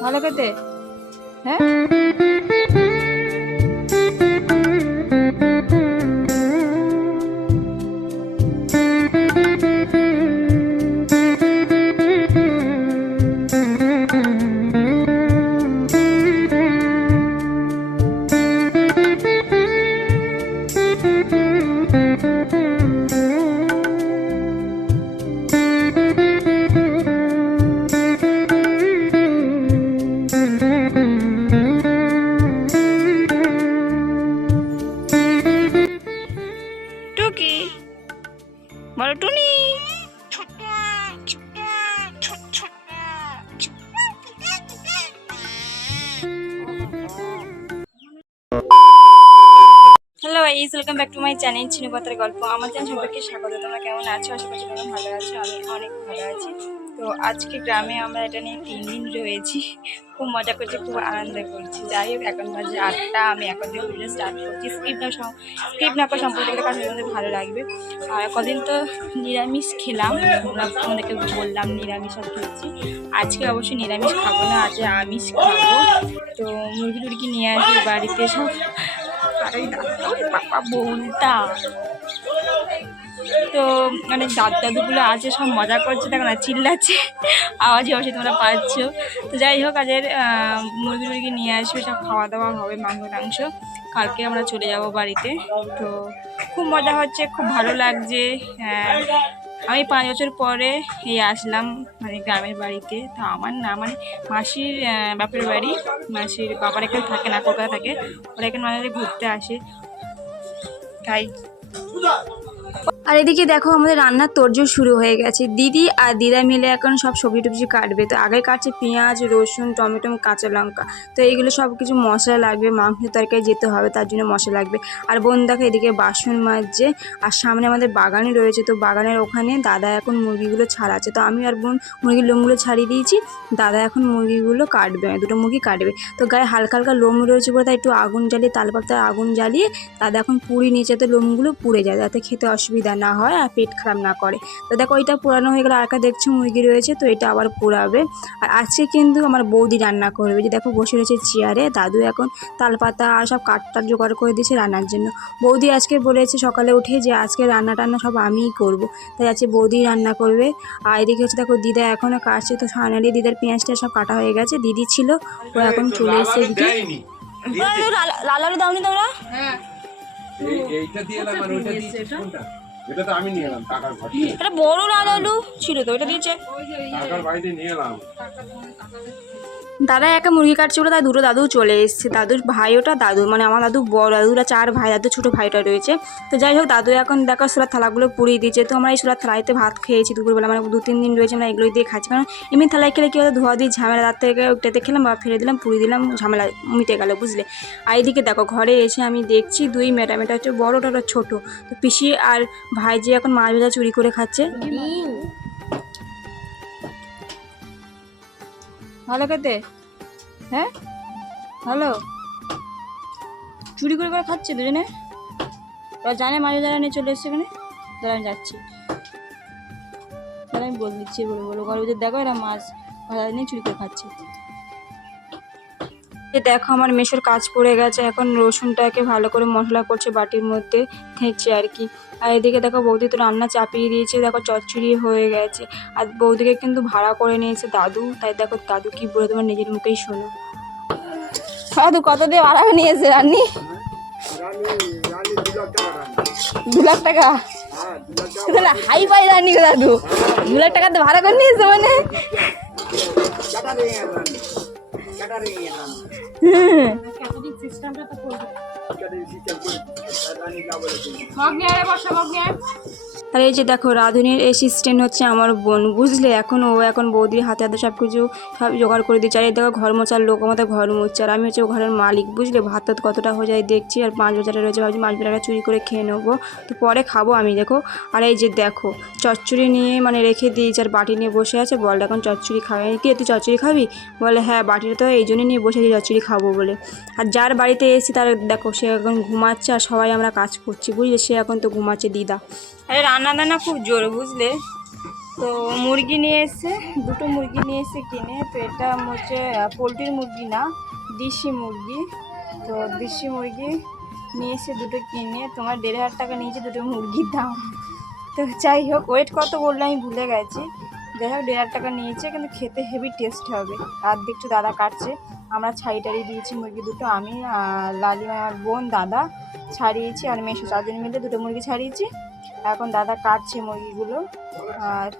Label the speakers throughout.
Speaker 1: ভালো খেতে? হ্যাঁ? Hello is welcome back to my channel চিনিপত্রের গল্প আমার চ্যানেল সম্পর্কে স্বাগত। তোমরা কেমন আছো? আশেপাশে কেমন ভালো আছো, আমি অনেক ভালো আছি। তো আজকে গ্রামে আমরা এটা নিয়ে তিন দিন রয়েছি। খুব মজা করছি, খুব আনন্দ করছি। যাই হোক, এখন বাজে আটটা, আমি এখন থেকে ভিডিও স্টার্ট করছি। স্কিপ না স্কিপ না করে সম্পর্কে কারণ তোমাদের ভালো লাগবে। আর কদিন তো নিরামিষ খেলাম তোমরা তোমাদেরকে বললাম নিরামিষ আর খেয়েছি। আজকে অবশ্যই নিরামিষ খাব না, আজকে আমিষ খাব। তো মুরগি টুরগি নিয়ে আসি বাড়িতে সব। আর, বাবা, বউটা। তো মানে দাদ দাদুগুলো আছে সব মজা করছে দেখো না চিল্লাচ্ছে আওয়াজই অবশ্যই তোমরা পাচ্ছ। তো যাই হোক আজের মুরগি টুরগি নিয়ে আসবে সব খাওয়া দাওয়া হবে মাংস টাংস। কালকে আমরা চলে যাব বাড়িতে। তো খুব মজা হচ্ছে খুব ভালো লাগছে। আহ, আমি পাঁচ বছর পরে এই আসলাম মানে গ্রামের বাড়িতে। তো আমার না মানে মাসির বাপের বাড়ি মাসির বাবার এখানে থাকে না কলকাতা থাকে। ওরা এখানে মাঝে ঘুরতে আসে। তাই আর এদিকে দেখো আমাদের রান্নার তোড়জোড় শুরু হয়ে গেছে। দিদি আর দিদা মিলে এখন সব সবজি টবজি কাটবে। তো আগে কাটছে পেঁয়াজ, রসুন, টমেটো, কাঁচা লঙ্কা। তো এইগুলো সব কিছু মশলা লাগবে মাংস তরকারি যেতে হবে, তার জন্য মশলা লাগবে। আর বোন দেখো এদিকে বাসন মাজছে, আর সামনে আমাদের বাগানে রয়েছে। তো বাগানের ওখানে দাদা এখন মুরগিগুলো ছাড়াচ্ছে। তো আমি আর বোন মুরগির লোমগুলো ছাড়িয়ে দিয়েছি। দাদা এখন মুরগিগুলো কাটবে, দুটো মুরগি কাটবে। তো গায়ে হালকা হালকা লোম রয়েছে বলে তাই একটু আগুন জ্বালিয়ে, তালপাতায় আগুন জ্বালিয়ে, দাদা এখন পুরি নিচে তো লোমগুলো পুড়ে যায়, যাতে খেতে অসুবিধা না হয় আর পেট খারাপ না করে। তো দেখো ওইটা পোড়ানো হয়ে গেলে আর একটা দেখছ মুরগি রয়েছে তো এটা আবার পোড়াবে আর আজকে কিন্তু আমার বৌদি রান্না করবে। যে দেখো বসে রয়েছে চেয়ারে দাদু এখন তালপাতা আর সব কাঠটার জোগাড় করে দিয়েছে রান্নার জন্য। বৌদি আজকে বলেছে সকালে উঠে যে আজকে রান্না টান্না সব আমিই করব। তাই আজকে বৌদি রান্না করবে। আর এদিকে হচ্ছে দেখো দিদা এখনও কাটছে। তো ফাইনালি দিদার পেঁয়াজটা সব কাটা হয়ে গেছে। দিদি ছিল ও এখন চলে এসেছে এদিকে।
Speaker 2: দেয়নি।
Speaker 1: লাল আলু দাওনি তোমরা?
Speaker 2: এই- এইটা দিয়ে এলাম আর ওইটা দিয়েছিস কোনটা? এটা তো আমি নিয়ে এলাম কাকার ঘর
Speaker 1: এটা বড় লাল আলু ছিল তো এটা দিয়েছে।
Speaker 2: কাকার বাড়িতে নিয়ে এলাম।
Speaker 1: দাদা একা মুরগি কাটছে বলে তাই দুটো দাদু চলে এসছে। দাদুর ভাই ওটা দাদু মানে আমার দাদু বড় দাদুরা, চার ভাই দাদু ছোটো ভাইটা রয়েছে। তো যাই হোক, দাদু এখন দেখো সোলার থালাগুলো পুড়িয়ে দিয়েছে। তো আমরা এই সোলার থালাইতে ভাত খেয়েছি দুপুরবেলা মানে দু তিন দিন রয়েছে আমরা এগুলোই দিয়ে খাচ্ছি। কারণ এমনি থালায় খেলে কি হতো ধোয়া দিয়ে ঝামেলা, রাত থেকে ওইটাতে খেলাম, বা ফেলে দিলাম, পুড়িয়ে দিলাম, ঝামেলা মিটে গেল, বুঝলে? আর এইদিকে দেখো, ঘরে এসে আমি দেখছি দুই ম্যাডাম, এটা হচ্ছে বড়োটা ছোটো। তো পিসি আর ভাই যে এখন মাছ ভাজা চুরি করে খাচ্ছে। ভালো খেতে? হ্যাঁ? ভালো? চুরি করে করে খাচ্ছে দুজনে? ওরা জানে মাঝে দাঁড়া নিয়ে চলে এসছে এখানে, তাহলে আমি যাচ্ছি। তাহলে আমি বলে দিচ্ছি, বলে বলো ভিতরে দেখো এরা মাছ ভাজা নিয়ে চুরি করে খাচ্ছে। এ দেখো আমার মেশোর কাজ পড়ে গেছে, এখন রসুনটাকে ভালো করে মশলা করছে বাটির মধ্যে খেঁচছে আর কি। আর এদিকে দেখো বৌদি তো রান্না চাপিয়ে দিয়েছে, দেখো চচ্চড়ি হয়ে গেছে। আর বৌদিকে কিন্তু ভাড়া করে নিয়েছে দাদু, তাই দেখো দাদু কি বলে তোমার নিজের মুখেই শোনো। দাদু কত দিয়ে ভাড়া নিয়েছে রান্নি দু লাখ টাকা। তাহলে হাই ফাই রান্নি দাদু। দু লাখ টাকা তো ভাড়া করে নিয়েছে মানে। হুম। আর এই যে দেখো, রাঁধুনির অ্যাসিস্ট্যান্ট হচ্ছে আমার বোন, বুঝলে? এখন ও এখন বৌদির হাতে হাতে সব কিছু সব জোগাড় করে দিচ্ছে। আর এই দেখো, ঘর মোচার লোক, আমাদের ঘর মুচ্ছে আর আমি হচ্ছে ঘরের মালিক, বুঝলে? ভাত টাত কতটা হয়ে যায় দেখছি। আর পাঁচ বাজারে রয়েছে, ভাবছি মাছ বেলাটা চুরি করে খেয়ে নেব। তো পরে খাব আমি, দেখো। আর এই যে দেখো, চচ্চড়ি নিয়ে মানে রেখে দিয়েছি, আর বাটি নিয়ে বসে আছে। বল, এখন চচ্চড়ি খাবে। কি, তুই চচ্চড়ি খাবি? বলে হ্যাঁ বাটিটা তো এই জন্যই নিয়ে বসে আছি, চচ্চড়ি খাব বলে। আর যার বাড়িতে এসেছি, তার দেখো, সে এখন ঘুমাচ্ছে, আর সবাই আমরা কাজ করছি, বুঝলে? সে এখন তো ঘুমাচ্ছে, দিদা। আরে রান্না বান্না খুব জোর, বুঝলে? তো মুরগি নিয়ে এসে দুটো মুরগি নিয়ে এসে কিনে। তো এটা হচ্ছে পোলট্রির মুরগি না, দেশি মুরগি। তো দেশি মুরগি নিয়ে এসে দুটো কিনে। তোমার দেড় হাজার টাকা নিয়েছে দুটো মুরগির দাম। তো যাই হোক ওয়েট কত বললে আমি ভুলে গেছি। যাই হোক, দেড় হাজার টাকা নিয়েছে, কিন্তু খেতে হেভি টেস্ট হবে। আর দেখছ দাদা কাটছে। আমরা ছাড়ি টাড়ি দিয়েছি মুরগি দুটো, আমি লালিমা আমার বোন দাদা ছাড়িয়েছি, আর মেশো চারজন মিলে দুটো মুরগি ছাড়িয়েছি। এখন দাদা কাটছে মুরগিগুলো, আর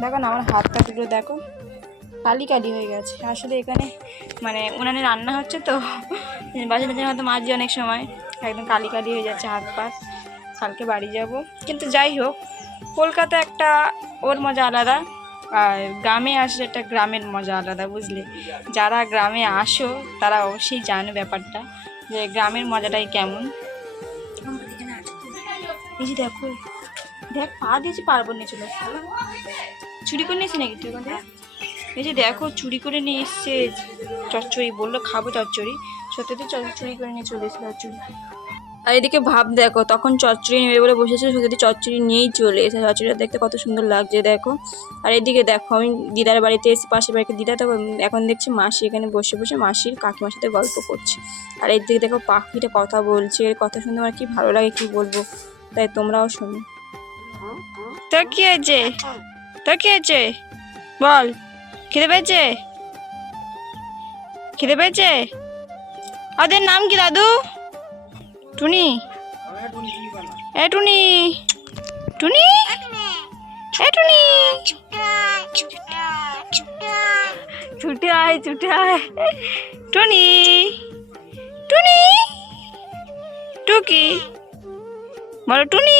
Speaker 1: দেখো না, আমার হাতটা দুটো দেখো, কালি কালি হয়ে গেছে। আসলে এখানে মানে উনানে রান্না হচ্ছে তো বাসা বাজার হয়তো মাঝে অনেক সময়। একদম কালি কালি হয়ে যাচ্ছে হাত পাত কালকে বাড়ি যাব। কিন্তু যাই হোক, কলকাতা একটা ওর মজা আলাদা, আর গ্রামে আসলে একটা গ্রামের মজা আলাদা, বুঝলে? যারা গ্রামে আসো, তারা অবশ্যই জানে ব্যাপারটা যে গ্রামের মজাটাই কেমন। এই যে দেখো, দেখ, পা দিয়েছি পারব নিয়ে চলে আসছে। চুরি করে নিয়েছি নাকি তুই ওখান? এই যে দেখো, চুরি করে নিয়ে এসছে চচ্চড়ি, বলল খাব চচ্চড়ি। সত্যি তো চ- চুরি করে নিয়ে চলে এসেছে চচ্চড়ি আর এদিকে ভাব দেখো, তখন চচ্চড়ি নেবে বলে বসেছে সত্যি চচ্চড়ি নিয়েই চলে এসে চচ্চড়িটা দেখতে কত সুন্দর লাগছে, দেখো। আর এদিকে দেখো, আমি দিদার বাড়িতে এসে, পাশের বাড়িতে দিদা, তো এখন দেখছি মাসি এখানে বসে বসে মাসির কাকিমার সাথে গল্প করছে। আর এদিকে দেখো পাখিটা কথা বলছে কথা শুনতে আমার কি ভালো লাগে, কি বলব? তাই তোমরাও শোনো। তোর কি হয়েছে তোর কি হয়েছে বল, খিদে পেয়েছে? খিদে পেয়েছে? ওদের নাম কি দাদু? টুনি? এ টুনি। টুনি? এ টুনি? ছুটে আয় ছুটে আয়। টুনি? টুনি? টুকি? বলো, টুনি।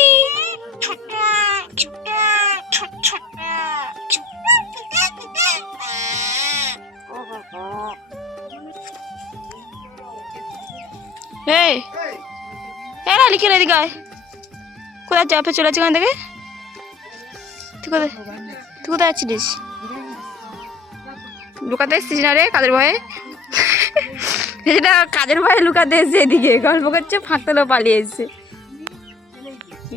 Speaker 1: এই এ না এদিকে আয়। কোথায় চলে ওখান থেকে? তুই কোথায়? তুই কোথায় লুকাতে না রে কাদের ভয়ে? ভয়ে লুকাতে এসছে এদিকে? গল্প করছে ফাঁকতলা পালিয়ে এসছে।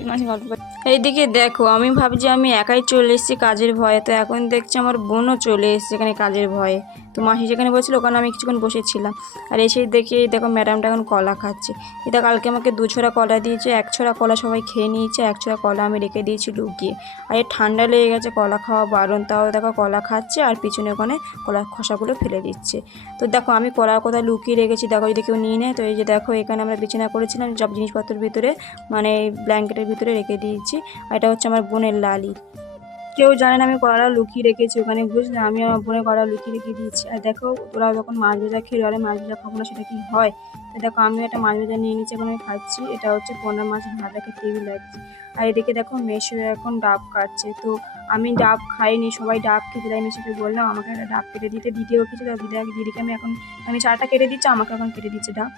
Speaker 1: মাসি করছে। এইদিকে দেখো, আমি ভাবছি আমি একাই চলে এসেছি কাজের ভয়ে তো এখন দেখছি আমার বোনও চলে এসেছে এখানে কাজের ভয়ে তো মাসি যেখানে বসছিল, ওখানে আমি কিছুক্ষণ বসেছিলাম। আর এসে দেখি, দেখো ম্যাডামটা এখন কলা খাচ্ছে। এটা কালকে আমাকে দু ছড়া কলা দিয়েছে, এক ছড়া কলা সবাই খেয়ে নিয়েছে, এক ছড়া কলা আমি রেখে দিয়েছি লুকিয়ে। আর এই ঠান্ডা লেগে গেছে, কলা খাওয়া বারণ। তাও দেখো কলা খাচ্ছে, আর পিছনে ওখানে কলা খোসাগুলো ফেলে দিচ্ছে। তো দেখো আমি কলার কথা লুকিয়ে রেখেছি, দেখো যদি কেউ নিয়ে নেয়, তো এই যে দেখো এখানে আমরা বিছানা করেছিলাম, সব জিনিসপত্রের ভিতরে মানে ব্ল্যাঙ্কেটের ভিতরে রেখে দিয়েছি। আর এটা হচ্ছে আমার বোনের লালি। কেউ জানে না আমি কড়া লুকিয়ে রেখেছি, ওখানে বুঝলে আমি আমার বোনের কড়া লুকিয়ে রেখে দিয়েছি। আর দেখো, ওরা যখন মাছ ভাজা খেয়ে আরে মাছ ভাজা খাব না, সেটা কি হয়? তো দেখো, আমি একটা মাছ ভাজা নিয়ে নিচ্ছি এখন আমি খাচ্ছি, এটা হচ্ছে পোনা মাছ ভাজা খেতে লাগছে। আর এদিকে দেখো মেশো এখন ডাব কাটছে, তো আমি ডাব খাইনি, সবাই ডাব খেতে তাই মেশোকে বললাম, আমাকে একটা ডাব কেটে দিতে, দিদিও কিছু দিদা দিদিকে আমি এখন, আমি চাটা কেটে দিচ্ছি, আমাকে এখন কেটে দিচ্ছে ডাব।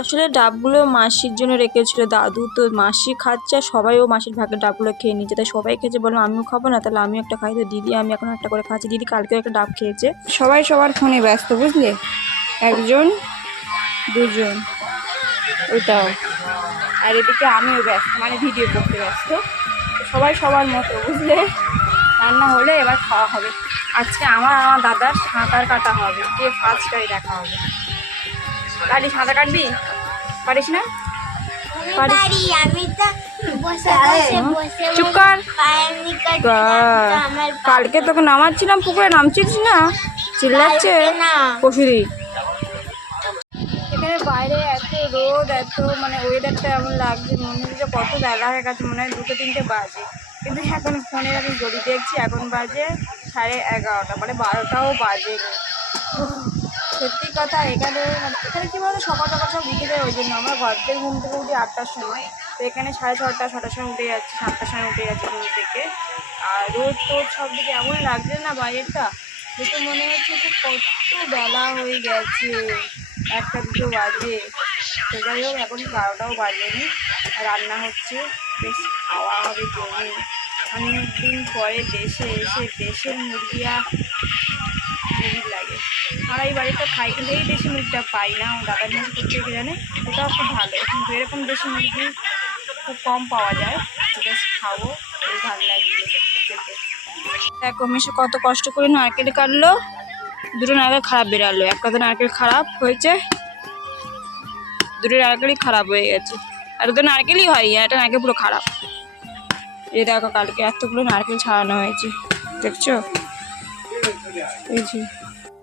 Speaker 1: আসলে ডাবগুলো মাসির জন্য রেখেছিল। দাদু তো মাসি খাচ্ছে আর ও মাসির ভাগের ডাবগুলো খেয়ে নিচ্ছে। তাই সবাই খেয়েছে বললাম আমিও খাব না, তাহলে আমিও একটা খাই। তো দিদি, আমি এখন একটা করে খাচ্ছি। দিদি কালকেও একটা ডাব খেয়েছে। সবাই সবার ফোনে ব্যস্ত, বুঝলে? একজন, দুজন, ওইটাও। আর এদিকে আমিও ব্যস্ত মানে ভিডিও করতে ব্যস্ত। সবাই সবার মতো, বুঝলে? রান্না হলে এবার খাওয়া হবে। আজকে আমার আমার দাদার সাঁতার কাটা হবে। যে ফার্স্টটাই দেখা হবে। কালি সাঁতার কাটবি? পারিস না? পারিস?
Speaker 3: পারি আমি তো বসে বসে বসে
Speaker 1: চুপ কর।
Speaker 3: পায়ের নিকট
Speaker 1: বাহ,
Speaker 3: আমার
Speaker 1: কালকে তোকে নামাচ্ছিলাম পুকুরে নামছিস না? চিল্লাচ্ছে? পশুরি। এখানে বাইরে এত রোদ এত মানে ওয়েদারটা এমন লাগছে মনে হচ্ছে কত বেলা হয়ে গেছে মনে হয় দুটো তিনটে বাজে। কিন্তু এখন ফোনে আমি ঘড়ি দেখছি এখন বাজে সাড়ে এগারোটা মানে বারোটাও বাজে সত্যি কথা, এখানে মানে এখানে কী বলতো, সকাল সকাল সব উঠে যায় ওই জন্য। আমরা ঘর থেকে ঘুম থেকে উঠি আটটার সময়। তো এখানে সাড়ে ছটা ছটার সময় উঠে যাচ্ছি, সাতটার সময় উঠে যাচ্ছি ঘুম থেকে। আর রোদ টোদ সব দিকে এমন লাগছে না বাইরেটা দেখে মনে হচ্ছে যে কত বেলা হয়ে গেছে। একটা দুটো বাজে। তো যাই হোক, এখন বারোটাও বাজেনি। রান্না হচ্ছে, বেশ খাওয়া হবে জমি। অনেকদিন পরে দেশে এসে দেশের মুরগি আর মুরগি লাগে এই বাড়িতে খাই, কিন্তু এই দেশি মুরগিটা পাই না, আমার দাদার নিয়ে করতে জানে? ওটাও খুব ভালো। কিন্তু এরকম দেশি মুরগি খুব কম পাওয়া যায়। জাস্ট খাব, বেশ ভালো খেতে দেখো, মিশে কত কষ্ট করে নারকেল কাটলো। দুটো নারকেল খারাপ বেরালো। একটা তো নারকেল খারাপ হয়েছে, দুটো নারকেলই খারাপ হয়ে গেছে। আর তো নারকেলই হয় একটা নারকেল পুরো খারাপ। এই দেখো, কালকে এতগুলো নারকেল ছাড়ানো হয়েছে। দেখছ? এই যে।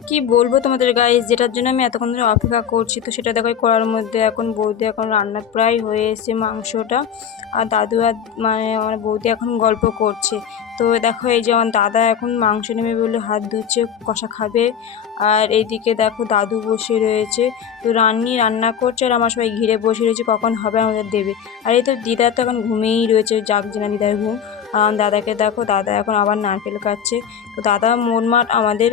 Speaker 1: কি বলব তোমাদের গায়ে যেটার জন্য আমি এতক্ষণ ধরে অপেক্ষা করছি। তো সেটা দেখো করার মধ্যে এখন বৌদি এখন রান্না প্রায় হয়ে এসেছে মাংসটা। আর দাদু আর মানে আমার বৌদি এখন গল্প করছে। তো দেখো, এই যে আমার দাদা এখন মাংস নেবে বলে হাত ধুচ্ছে, কষা খাবে। আর এইদিকে দেখো দাদু বসে রয়েছে। তো রান্নি রান্না করছে আর আমার সবাই ঘিরে বসে রয়েছে, কখন হবে আমাদের দেবে। আর এই তো দিদা তো এখন ঘুমিয়েই রয়েছে, জাগছে না দিদার ঘুম। আর দাদাকে দেখো, দাদা এখন আবার নারকেল কাটছে। তো দাদা মোটমাট আমাদের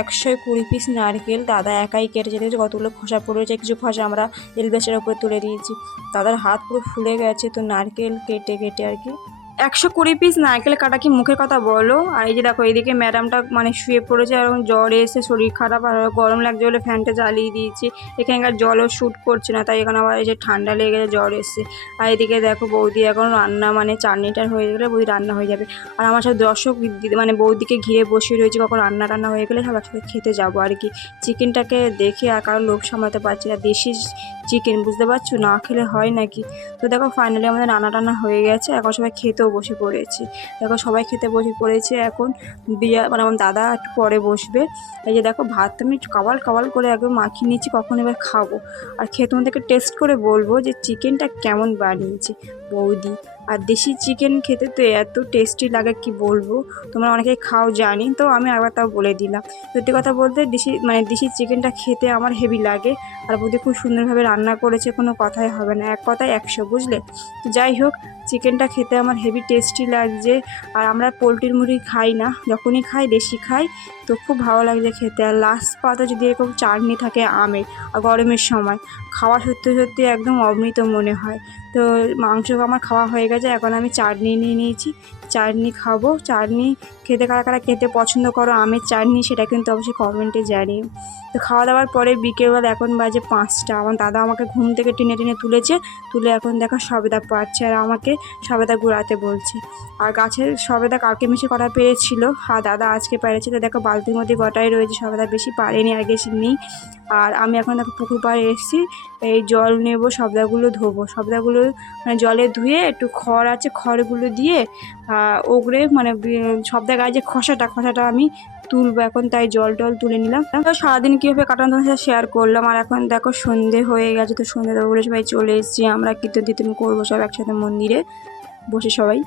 Speaker 1: একশো কুড়ি পিস নারকেল দাদা একাই কেটেছে। দেখেছ কতগুলো খোসা রয়েছে, কিছু খোসা আমরা এলবেসের উপরে তুলে দিয়েছি। দাদার হাত পুরো ফুলে গেছে, তো নারকেল কেটে কেটে আর কি একশো কুড়ি পিস নারকেল কাটা কি মুখের কথা বলো? আর এই যে দেখো, এদিকে ম্যাডামটা মানে শুয়ে পড়েছে, আর জ্বর এসে শরীর খারাপ, আর গরম লাগছে বলে ফ্যানটা জ্বালিয়ে দিয়েছি। এখানকার জলও শ্যুট করছে না, তাই এখানে আবার এই যে ঠান্ডা লেগে গেছে, জ্বর এসছে। আর এদিকে দেখো, বৌদি এখন রান্না মানে চাটনিটার হয়ে গেলে বৌদি রান্না হয়ে যাবে। আর আমার সাথে দর্শক মানে বৌদিকে ঘিরে বসে রয়েছে, কখন রান্না টান্না হয়ে গেলে সব একসাথে খেতে যাব আর কি। চিকেনটাকে দেখে আর কারও লোভ সামলাতে পারছি না, দেশি চিকেন, বুঝতে পারছ? না খেলে হয় নাকি? তো দেখো ফাইনালি আমাদের রান্না টান্না হয়ে গেছে, এখন সবাই খেতেও বসে পড়েছি। দেখো সবাই খেতে বসে পড়েছে, এখন বিয়া মানে আমার দাদা একটু পরে বসবে। এই যে দেখো ভাত আমি কাবাল কাবাল করে একদম মাখিয়ে নিয়েছি, কখন এবার খাব। আর খেয়ে তোমাদেরকে টেস্ট করে বলব যে চিকেনটা কেমন বানিয়েছে, বৌদি। আর দেশি চিকেন খেতে তো এত টেস্টি লাগে, কি বলব? তোমরা অনেকে খাও, জানি। তো আমি একবার তাও বলে দিলাম। সত্যি কথা বলতে, দেশি মানে দেশি চিকেনটা খেতে আমার হেভি লাগে। আর বৌদি খুব সুন্দরভাবে রান্না করেছে, কোনো কথাই হবে না। এক কথায় একশো, বুঝলে? তো যাই হোক চিকেনটা খেতে আমার হেভি টেস্টি লাগছে। আর আমরা পোলট্রির মুরগি খাই না। যখনই খাই, দেশি খাই। তো খুব ভালো লাগছে খেতে। আর লাস্ট পাতা যদি এরকম চাটনি থাকে আমের, আর গরমের সময়, খাওয়া সত্যি সত্যি একদম অমৃত মনে হয়। তো মাংস আমার খাওয়া হয়ে গেছে, এখন আমি চাটনি নিয়ে নিয়েছি। চাটনি খাব। চাটনি খেতে কারা কারা খেতে পছন্দ করো, আমের চাটনি সেটা কিন্তু অবশ্যই কমেন্টে জানিও। তো খাওয়া দাওয়ার পরে বিকেলবেলা এখন বাজে পাঁচটা, আমার দাদা আমাকে ঘুম থেকে টেনে টেনে তুলেছে। তুলে এখন দেখা সবেদা পাচ্ছে আর আমাকে সবেদা গুড়াতে বলছে। আর গাছের সবেদা কালকে মিশে করা পেরেছিল, আর দাদা আজকে পেরেছে, তো দেখো বালতির মধ্যে গোটাই রয়েছে সবেদা বেশি পারেনি, আর বেশি নেই। আর আমি এখন দেখো পুকুর পাড়ে এসেছি, এই জল নেব সবদাগুলো ধোবো। সবদাগুলো মানে জলে ধুয়ে একটু খড় আছে, খড়গুলো দিয়ে ওগড়ে মানে সবদা গায়ে যে খসাটা খসাটা আমি তুলবো। এখন তাই জল টল তুলে নিলাম। তো সারাদিন কীভাবে কাটানো তোমার সাথে শেয়ার করলাম। আর এখন দেখো সন্ধে হয়ে গেছে, তো সন্ধে দেবো বলে সবাই চলে এসেছি। আমরা কীর্তন তীর্তন করব সব একসাথে মন্দিরে। বসে সবাই।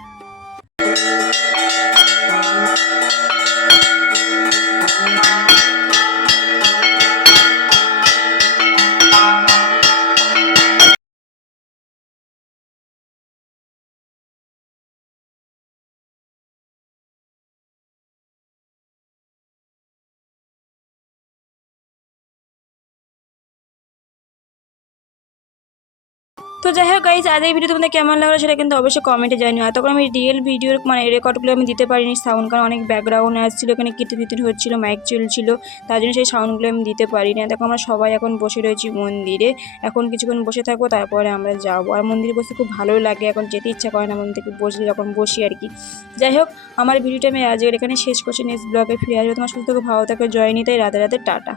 Speaker 1: তো যাই হোক গাইজ আজ এই ভিডিও তোমাদের কেমন লাগল সেটা কিন্তু অবশ্যই কমেন্টে জানিও। এতক্ষণ আমি রিয়েল ভিডিওর মানে রেকর্ডগুলো আমি দিতে পারিনি সাউন্ড কারণ অনেক ব্যাকগ্রাউন্ড আসছিল এখানে কীর্তি কীর্তন হচ্ছিল মাইক চলছিল, তার জন্য সেই সাউন্ডগুলো আমি দিতে পারি না দেখো আমরা সবাই এখন বসে রয়েছি মন্দিরে, এখন কিছুক্ষণ বসে থাকব, তারপরে আমরা যাব। আর মন্দিরে বসে খুব ভালোই লাগে, এখন যেতে ইচ্ছা করে না মন্দিরে বসে যখন বসি আর কি। যাই হোক, আমার ভিডিওটা আমি আজকের এখানে শেষ করছি নেক্সট ব্লগে ফিরে আসব। তোমার সুস্থ ভালো থাকে, জয় নিতে রাতে রাতে টাটা।